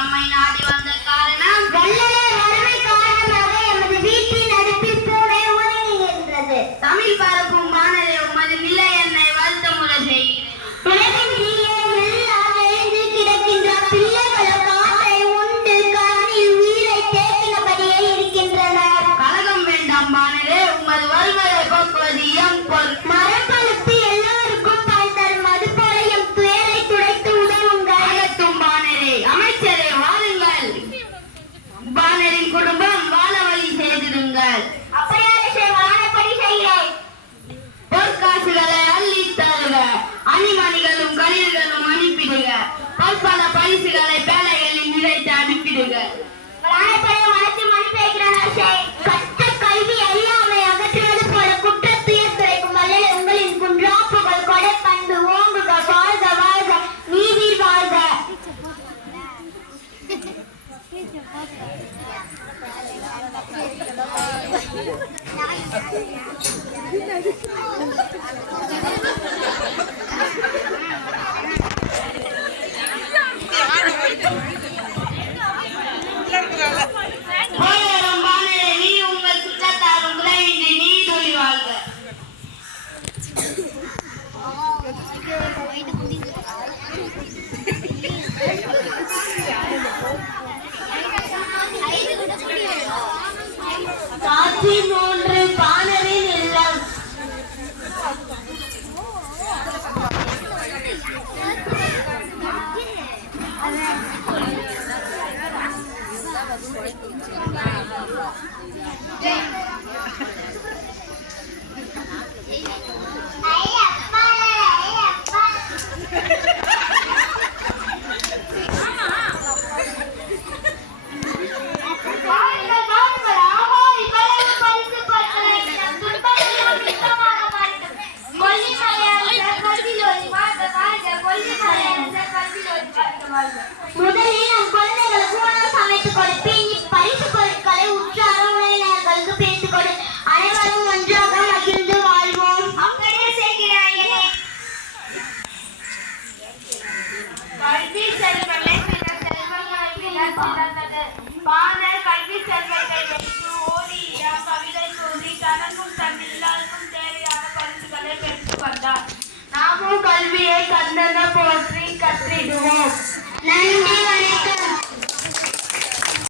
எம்மை நாடி வந்த காரணம் வள்ளலார் வறுமை காரணமாக எமது வீட்டின் அடுப்பில் பூனை உறங்குகின்றது. தமிழ் பரப்பும் வானரே உமது நிலை என்னை வருத்தமுறை செய்கிறேன். உலகின் கீழே எல்லாம் எழுந்து கிடக்கின்ற பிள்ளைகள் காற்றை உண்டு கண்ணில் உயிரை தேக்கினபடியே இருக்கின்றனர். கலகம் வேண்டாம் வானரே, உமது வறுமையை போக்குவது எம் பொருள். மரப்பழுத்து எல்லோருக்கும் பால் தரும் அது போல எம் துயரை துடைத்து உதவுங்கள். அகத்தும் வானரே, அமைச்சரே வாருங்கள். வானரின் குடும்பம் வாழ வழி செய்திருங்கள். அப்படியாக செய்வானபடி செய்கிறேன். பொற்காசுகளை அள்ளி தருக, அணிமணிகளும் கதிர்களும் அனுப்பிடுக, பற்பல பரிசுகளை பேழைகளில் நிறைத்து அனுப்பிடுக. வானப்படைய மனத்தை மனுப்பிக்கிறார். கற்ற கல்வி அறியாமை அகற்றுவது போல குற்றத்துயர் குறைக்கும் வல்லல் உங்களின் குன்றாப்புகள் கொடை பண்பு ஓங்குக. வாழ்க வாழ்க நீதி வாழ்க. போயிடும் வானரே, நீ உங்கள் சுற்றத்தாரும் உதவின்றி நீடொழி வாழ்க. காட்சி 3 பானரின் இல்லம். முதலில் நம் குழந்தைகளுக்கு உணவு சமைத்துக் கொடுப்பேன். இப்பரிசு பொருட்களை உற்றார உறவினர்களுக்கு பிரித்துக் கொடு. அனைவரும் ஒன்றாக மகிழ்ந்து வாழ்வோம். அப்படியே செய்கிறாயே. கல்வி செல்வங்களை பிற செல்வங்கள் பிறர் சிறந்தது. பாணர் கல்வி செல்வத்தை வைத்து ஓரியா கவிதை கூறி தனக்கும் தன் எல்லாருக்கும் தேவையான பரிசுகளை பெற்றுக் கொண்டார். நாமும் கல்வியை கந்தன போற்றி கற்றிடுவோம். நன்றி.